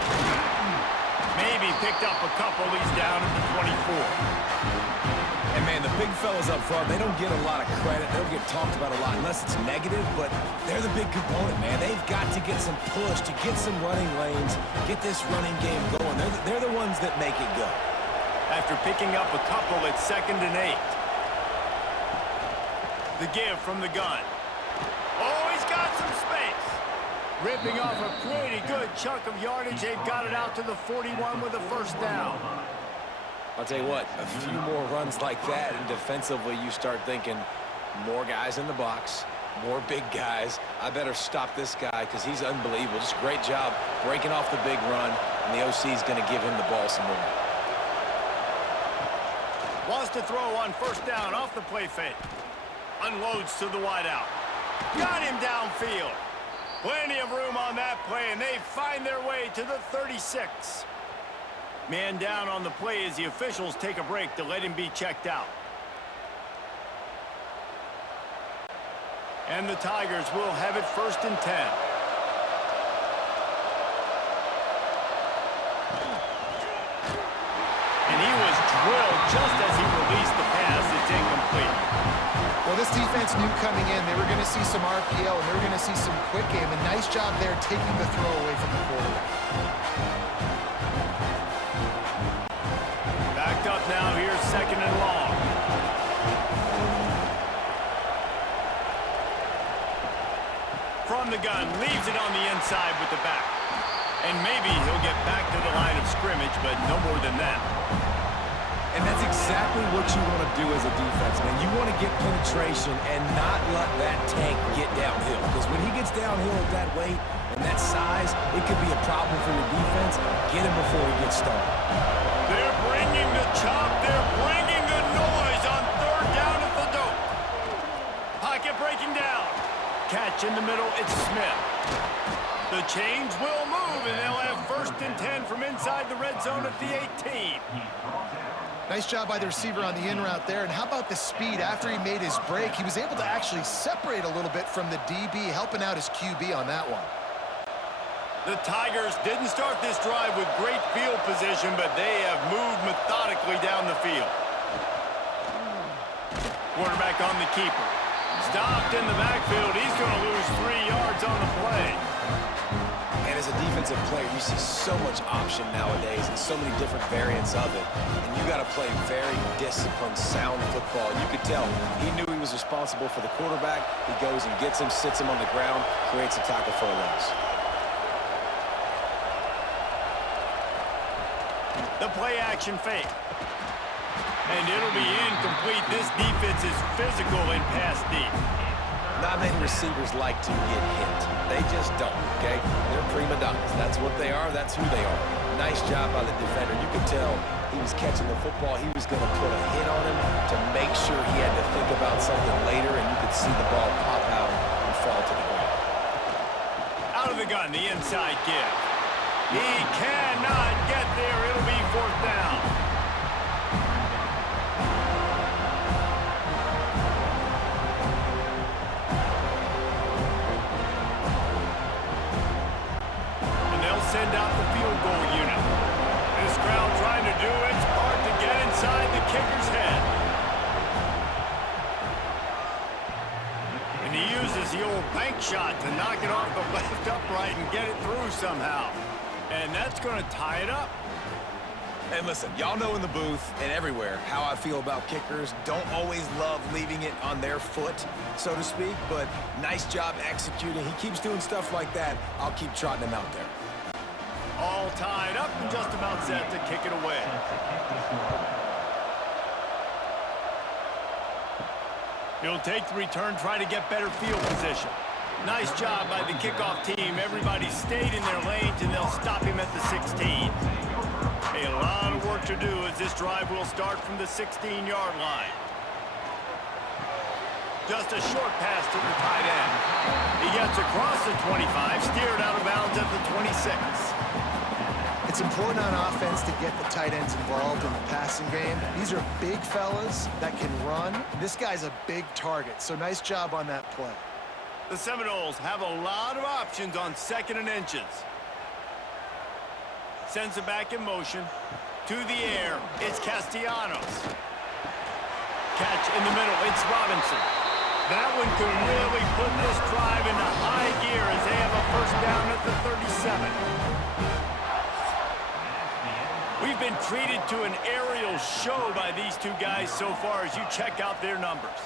Maybe picked up a couple. He's down at the 24. And, man, the big fellas up front, they don't get a lot of credit. They don't get talked about a lot unless it's negative, but they're the big component, man. They've got to get some push, to get some running lanes, get this running game going. They're the ones that make it go. After picking up a couple, it's 2nd and 8. The give from the gun. Oh, he's got some space. Ripping off a pretty good chunk of yardage. They've got it out to the 41 with a first down. I'll tell you what, a few more runs like that, and defensively you start thinking more guys in the box, more big guys. I better stop this guy because he's unbelievable. Just a great job breaking off the big run, and the OC is going to give him the ball some more. Wants to throw on first down off the play fake. Unloads to the wideout. Got him downfield. Plenty of room on that play, and they find their way to the 36. Man down on the play as the officials take a break to let him be checked out. And the Tigers will have it 1st and 10. And he was drilled just as he released the pass. It's incomplete. Well, this defense knew coming in they were going to see some RPO and they were going to see some quick game. A nice job there taking the throw away from the quarterback. Backed up now. Here's 2nd and long. From the gun, leaves it on the inside with the back. And maybe he'll get back to the line of scrimmage, but no more than that. And that's exactly what you want to do as a defense, man. You want to get penetration and not let that tank get downhill. Because when he gets downhill at that weight and that size, it could be a problem for your defense. Get him before he gets started. They're bringing the chop. They're bringing the noise on 3rd down at the dope. Pocket breaking down. Catch in the middle. It's Smith. The chains will move, and they'll have 1st and 10 from inside the red zone at the 18. Nice job by the receiver on the in route there. And how about the speed? After he made his break, he was able to actually separate a little bit from the DB, helping out his QB on that one. The Tigers didn't start this drive with great field position, but they have moved methodically down the field. Quarterback on the keeper. Stopped in the backfield. He's going to lose 3 yards on the play. And as a defensive player, you see so much option nowadays and so many different variants of it. And you got to play very disciplined, sound football. You could tell he knew he was responsible for the quarterback. He goes and gets him, sits him on the ground, creates a tackle for a loss. The play action fake. And it'll be incomplete. This defense is physical in pass deep. Not many receivers like to get hit. They just don't, okay? They're prima donnas. That's what they are. That's who they are. Nice job by the defender. You could tell he was catching the football. He was going to put a hit on him to make sure he had to think about something later, and you could see the ball pop out and fall to the ground. Out of the gun, the inside give. He cannot get there. It'll be 4th down. Send out the field goal unit. This crowd trying to do its part to get inside the kicker's head. And he uses the old bank shot to knock it off the left upright and get it through somehow. And that's going to tie it up. And listen, y'all know in the booth and everywhere how I feel about kickers. Don't always love leaving it on their foot, so to speak, but nice job executing. He keeps doing stuff like that. I'll keep trotting him out there. All tied up and just about set to kick it away. He'll take the return, try to get better field position. Nice job by the kickoff team. Everybody stayed in their lanes, and they'll stop him at the 16. A lot of work to do as this drive will start from the 16-yard line. Just a short pass to the tight end. He gets across the 25, steered out of bounds at the 26. It's important on offense to get the tight ends involved in the passing game. These are big fellas that can run. This guy's a big target, so nice job on that play. The Seminoles have a lot of options on 2nd and inches. Sends it back in motion. To the air, it's Castellanos. Catch in the middle, it's Robinson. That one could really put this drive into high gear as they have a first down at the 37. We've been treated to an aerial show by these two guys so far as you check out their numbers.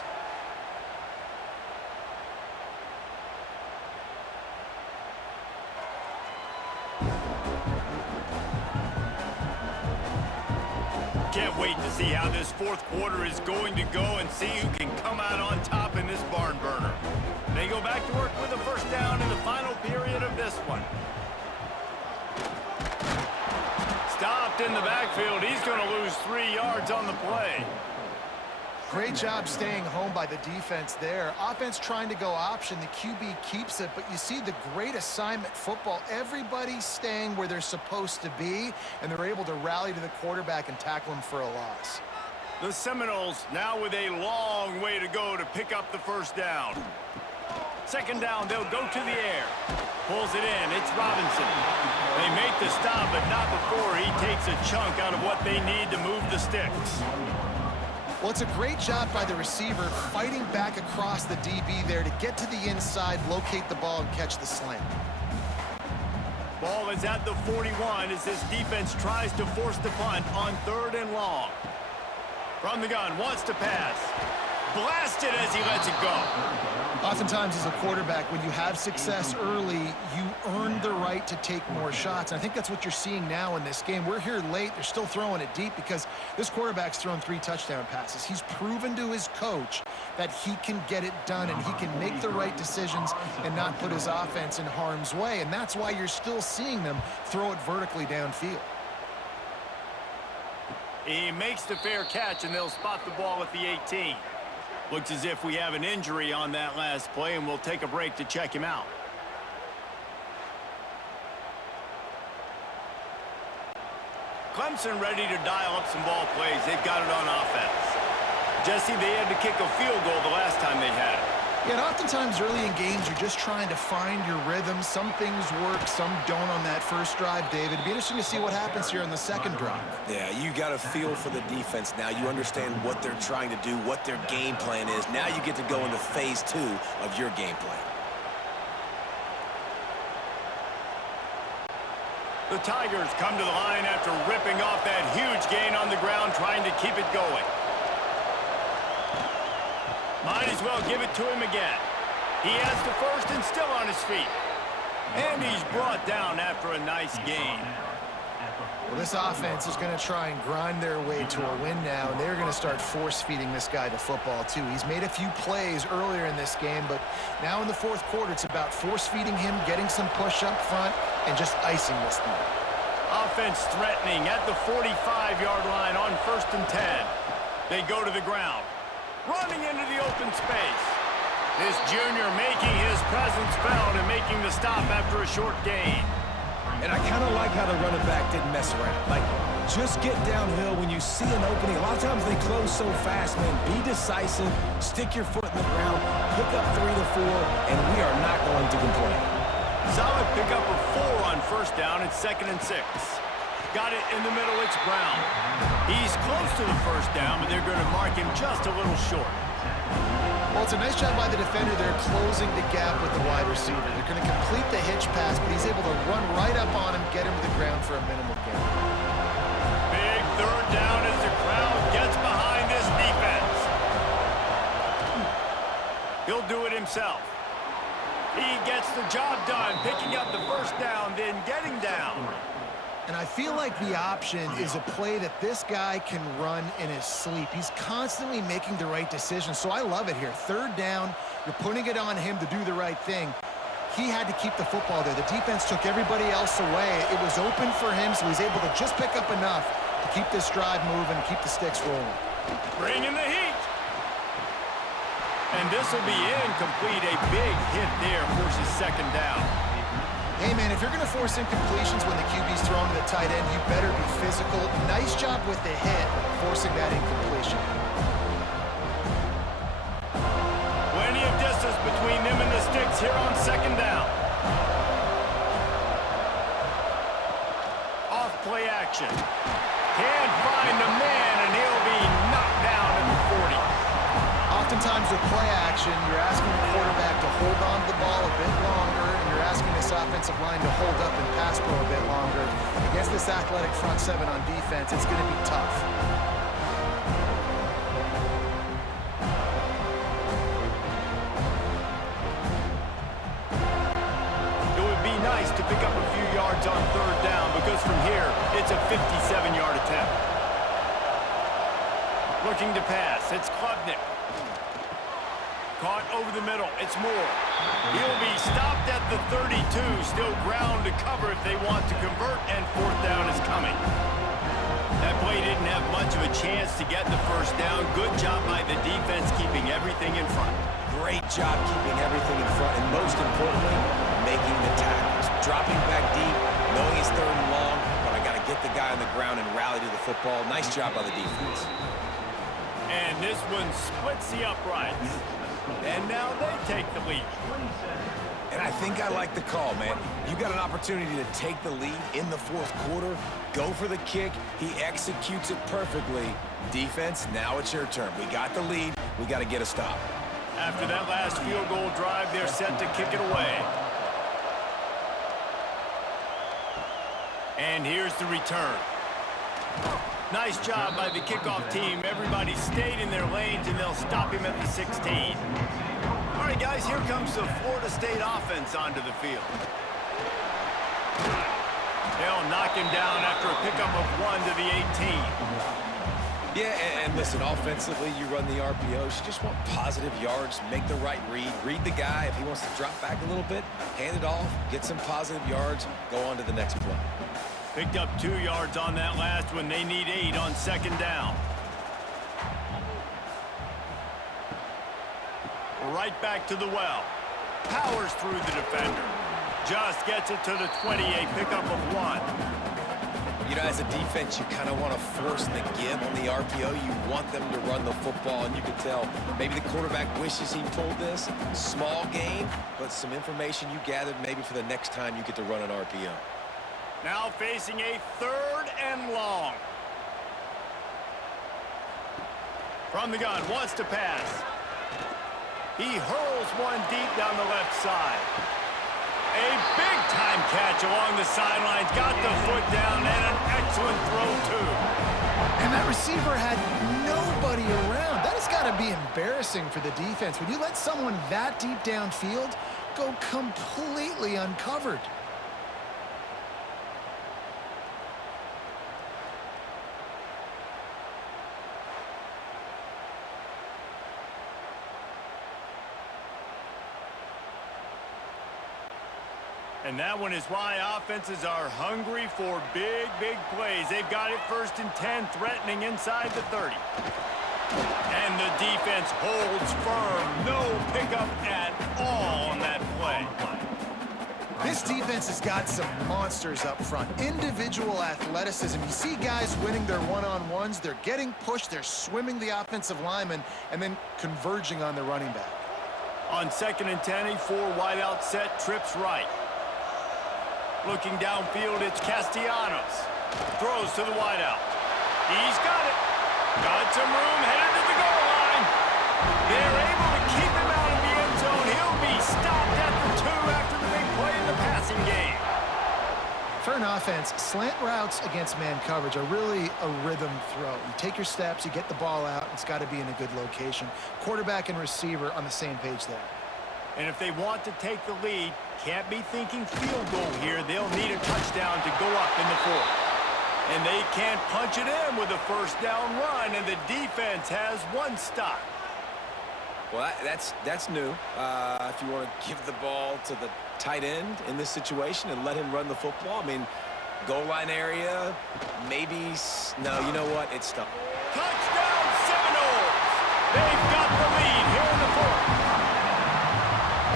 Can't wait to see how this fourth quarter is going to go and see who can come out on top in this barn burner. They go back to work with a first down in the final period of this one. Stopped in the backfield. He's going to lose 3 yards on the play. Great job staying home by the defense there. Offense trying to go option. The QB keeps it, but you see the great assignment football. Everybody's staying where they're supposed to be, and they're able to rally to the quarterback and tackle him for a loss. The Seminoles now with a long way to go to pick up the first down. Second down, they'll go to the air. Pulls it in. It's Robinson. They make the stop, but not before he takes a chunk out of what they need to move the sticks. Well, it's a great job by the receiver fighting back across the DB there to get to the inside, locate the ball, and catch the slant. Ball is at the 41 as this defense tries to force the punt on 3rd and long. From the gun, wants to pass. Blasted as he lets it go. Oftentimes as a quarterback, when you have success early, you earn the right to take more shots. And I think that's what you're seeing now in this game. We're here late. They're still throwing it deep because this quarterback's thrown 3 touchdown passes. He's proven to his coach that he can get it done and he can make the right decisions and not put his offense in harm's way. And that's why you're still seeing them throw it vertically downfield. He makes the fair catch, and they'll spot the ball at the 18. Looks as if we have an injury on that last play, and we'll take a break to check him out. Clemson ready to dial up some ball plays. They've got it on offense. Jesse, they had to kick a field goal the last time they had it. Yeah, and oftentimes early in games, you're just trying to find your rhythm. Some things work, some don't on that first drive, David. It'd be interesting to see what happens here on the second drive. Yeah, you got a feel for the defense now. You understand what they're trying to do, what their game plan is. Now you get to go into phase 2 of your game plan. The Tigers come to the line after ripping off that huge gain on the ground, trying to keep it going. Might as well give it to him again. He has the first and still on his feet. And he's brought down after a nice gain. Well, this offense is going to try and grind their way to a win now, and they're going to start force-feeding this guy the football, too. He's made a few plays earlier in this game, but now in the fourth quarter, it's about force-feeding him, getting some push up front, and just icing this thing. Offense threatening at the 45-yard line on 1st and 10. They go to the ground. Running into the open space. This junior making his presence felt and making the stop after a short gain. And I kind of like how the running back didn't mess around. Like, just get downhill when you see an opening. A lot of times they close so fast, man. Be decisive, stick your foot in the ground, pick up 3 to 4, and we are not going to complain. Solid pickup of 4 on first down. It's 2nd and 6. Got it in the middle, it's Brown. He's close to the first down, but they're going to mark him just a little short. Well, it's a nice job by the defender. They're closing the gap with the wide receiver. They're going to complete the hitch pass, but he's able to run right up on him, get him to the ground for a minimal gain. Big 3rd down as the crowd gets behind this defense. He'll do it himself. He gets the job done, picking up the first down, then getting down. And I feel like the option is a play that this guy can run in his sleep. He's constantly making the right decision, so I love it here. 3rd down, you're putting it on him to do the right thing. He had to keep the football there. The defense took everybody else away. It was open for him, so he's able to just pick up enough to keep this drive moving and keep the sticks rolling. Bring in the heat. And this will be incomplete. A big hit there forces 2nd down. Hey, man, if you're going to force incompletions when the QB's thrown to the tight end, you better be physical. Nice job with the hit, forcing that incompletion. Plenty of distance between them and the sticks here on 2nd down. Off play action. Can't find the man, and he'll be knocked down at the 40. Oftentimes with play action, you're asking the quarterback to hold on to the ball a bit longer, and you're asking this offensive line to hold up and pass pro a bit longer. Against this athletic front 7 on defense, it's going to be tough. It would be nice to pick up a few yards on 3rd down because from here, it's a 57-yard attempt. Looking to pass. It's Klubnik. Caught over the middle. It's Moore. He'll be stopped at the 32. Still ground to cover if they want to convert, and fourth down is coming. That play didn't have much of a chance to get the first down. Good job by the defense keeping everything in front. Great job keeping everything in front, and most importantly, making the tackles. Dropping back deep, knowing it's third and long, but I got to get the guy on the ground and rally to the football. Nice job by the defense. And this one splits the uprights. And now they take the lead. And I think I like the call, man. You got an opportunity to take the lead in the fourth quarter. Go for the kick. He executes it perfectly. Defense, now it's your turn. We got the lead. We got to get a stop. After that last field goal drive, they're set to kick it away. And here's the return. Nice job by the kickoff team. Everybody stayed in their lanes, and they'll stop him at the 16. All right, guys, here comes the Florida State offense onto the field. They'll knock him down after a pickup of 1 to the 18. Yeah, and listen, offensively, you run the RPOs. You just want positive yards, make the right read. Read the guy. If he wants to drop back a little bit, hand it off, get some positive yards, go on to the next play. Picked up 2 yards on that last one. They need 8 on second down. Right back to the well. Powers through the defender. Just gets it to the 28, pickup of 1. You know, as a defense, you kind of want to force the give on the RPO. You want them to run the football, and you can tell maybe the quarterback wishes he pulled this. Small gain, but some information you gathered maybe for the next time you get to run an RPO. Now facing a 3rd and long. From the gun, wants to pass. He hurls one deep down the left side. A big-time catch along the sidelines. Got the foot down, and an excellent throw, too. And that receiver had nobody around. That has got to be embarrassing for the defense. When you let someone that deep downfield go completely uncovered. And that one is why offenses are hungry for big, big plays. They've got it 1st and 10, threatening inside the 30. And the defense holds firm. No pickup at all on that play. This defense has got some monsters up front. Individual athleticism. You see guys winning their one-on-ones. They're getting pushed. They're swimming the offensive lineman and then converging on the running back. On 2nd and 10, a 4-wideout set, trips right. Looking downfield, it's Castellanos. Throws to the wideout. He's got it. Got some room, headed to the goal line. They're able to keep him out of the end zone. He'll be stopped at the 2 after the big play in the passing game. For an offense, slant routes against man coverage are really a rhythm throw. You take your steps, you get the ball out, it's got to be in a good location. Quarterback and receiver on the same page there. And if they want to take the lead, can't be thinking field goal here. They'll need a touchdown to go up in the 4th. And they can't punch it in with a 1st down run, and the defense has 1 stop. Well, that's new. If you want to give the ball to the tight end in this situation and let him run the football, I mean, goal line area, maybe. No, you know what? It's stuck. Touchdown Seminoles! They've got the lead here in the 4th.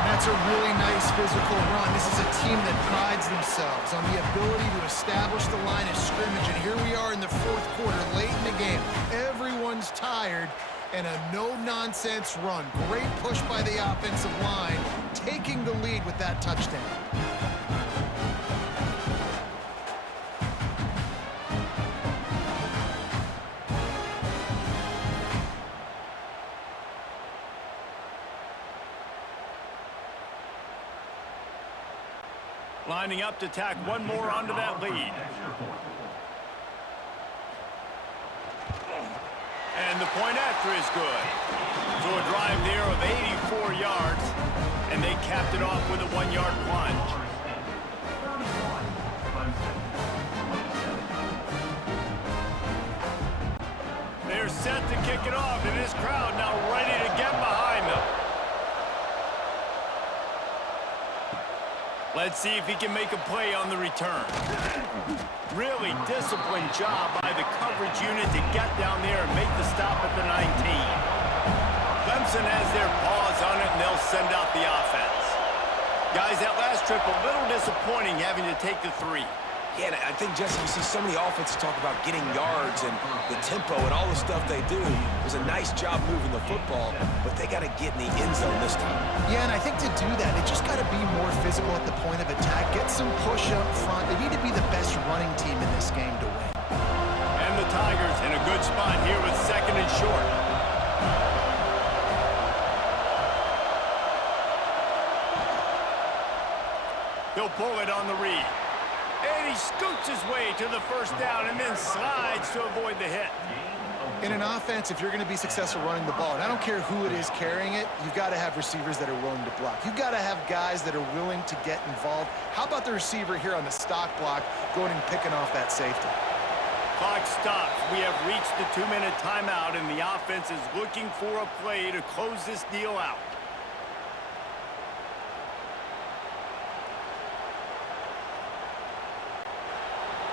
That's a really nice physical run. This is a team that prides themselves on the ability to establish the line of scrimmage. And here we are in the 4th quarter, late in the game. Everyone's tired, and a no-nonsense run. Great push by the offensive line, taking the lead with that touchdown. Lining up to tack one more onto that lead. And the point after is good. So a drive there of 84 yards, and they capped it off with a 1-yard plunge. They're set to kick it off, and this crowd now ready to get behind them. Let's see if he can make a play on the return. Really disciplined job by the coverage unit to get down there and make the stop at the 19. Clemson has their paws on it, and they'll send out the offense. Guys, that last trip, a little disappointing having to take the 3. Yeah, and I think, Jesse, you see so many offenses talk about getting yards and the tempo and all the stuff they do. It was a nice job moving the football, but they got to get in the end zone this time. Yeah, and I think to do that, they just got to be more physical at the point of attack, get some push up front. They need to be the best running team in this game to win. And the Tigers in a good spot here with 2nd and short. He'll pull it on the read. And he scoots his way to the first down and then slides to avoid the hit. In an offense, if you're going to be successful running the ball, and I don't care who it is carrying it, you've got to have receivers that are willing to block. You've got to have guys that are willing to get involved. How about the receiver here on the stock block going and picking off that safety? Clock stops. We have reached the 2-minute timeout, and the offense is looking for a play to close this deal out.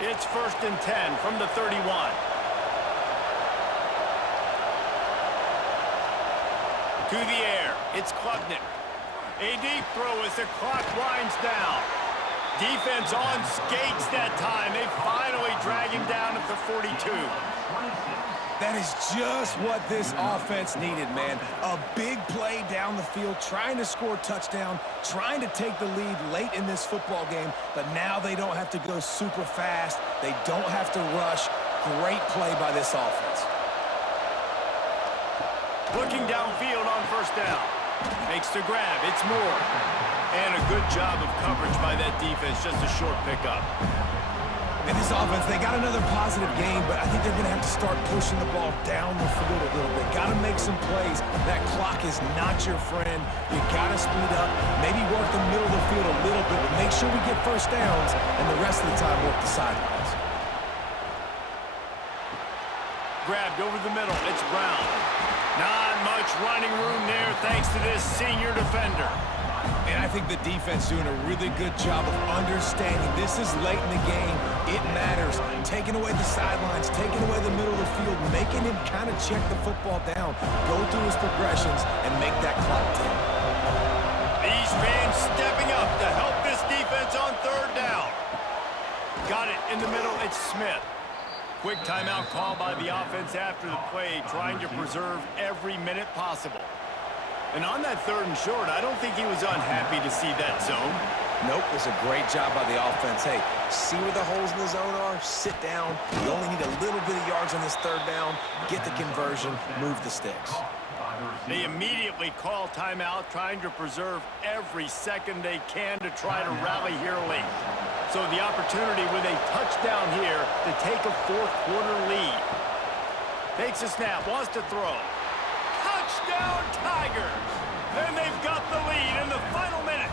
It's 1st and 10 from the 31. To the air, it's Klubnik. A deep throw as the clock winds down. Defense on skates that time. They finally drag him down at the 42. That is just what this offense needed, man. A big play down the field, trying to score a touchdown, trying to take the lead late in this football game, but now they don't have to go super fast. They don't have to rush. Great play by this offense. Looking downfield on 1st down. Makes the grab. It's Moore. And a good job of coverage by that defense. Just a short pickup. In this offense, they got another positive game, but I think they're going to have to start pushing the ball down the field a little bit. Got to make some plays. That clock is not your friend. You got to speed up, maybe work the middle of the field a little bit, but make sure we get first downs, and the rest of the time work the sidelines. Grabbed over the middle. It's Brown. Not much running room there thanks to this senior defender. And I think the defense doing a really good job of understanding this is late in the game. It matters. Taking away the sidelines, taking away the middle of the field, making him kind of check the football down, go through his progressions, and make that clock tick. These fans stepping up to help this defense on 3rd down. Got it in the middle. It's Smith. Quick timeout call by the offense after the play, trying to preserve every minute possible. And on that 3rd and short, I don't think he was unhappy to see that zone. Nope, it was a great job by the offense. Hey, see where the holes in the zone are? Sit down. You only need a little bit of yards on this 3rd down. Get the conversion. Move the sticks. They immediately call timeout, trying to preserve every second they can to try to rally here late. So the opportunity with a touchdown here to take a 4th quarter lead. Takes a snap, wants to throw. Touchdown Tigers! And they've got the lead in the final minute.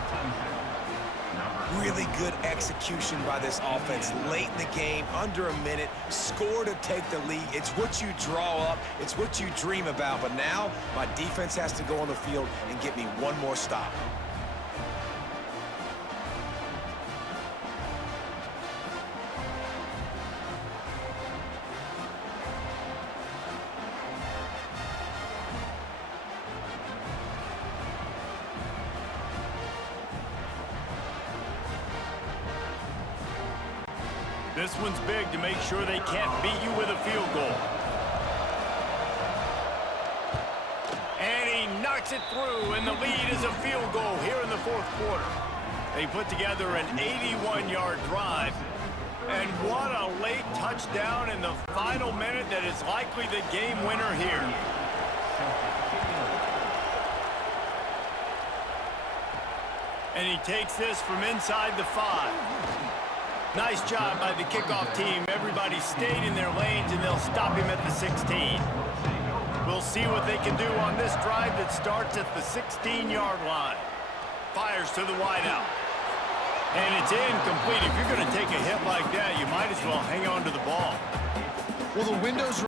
Really good execution by this offense late in the game, under a minute, score to take the lead. It's what you draw up, it's what you dream about, but now my defense has to go on the field and get me one more stop. This one's big to make sure they can't beat you with a field goal. And he knocks it through, and the lead is a field goal here in the 4th quarter. They put together an 81-yard drive. And what a late touchdown in the final minute that is likely the game winner here. And he takes this from inside the 5. Nice job by the kickoff team. Everybody stayed in their lanes, and they'll stop him at the 16. We'll see what they can do on this drive that starts at the 16-yard line. Fires to the wideout. And it's incomplete. If you're going to take a hit like that, you might as well hang on to the ball. Well, the window's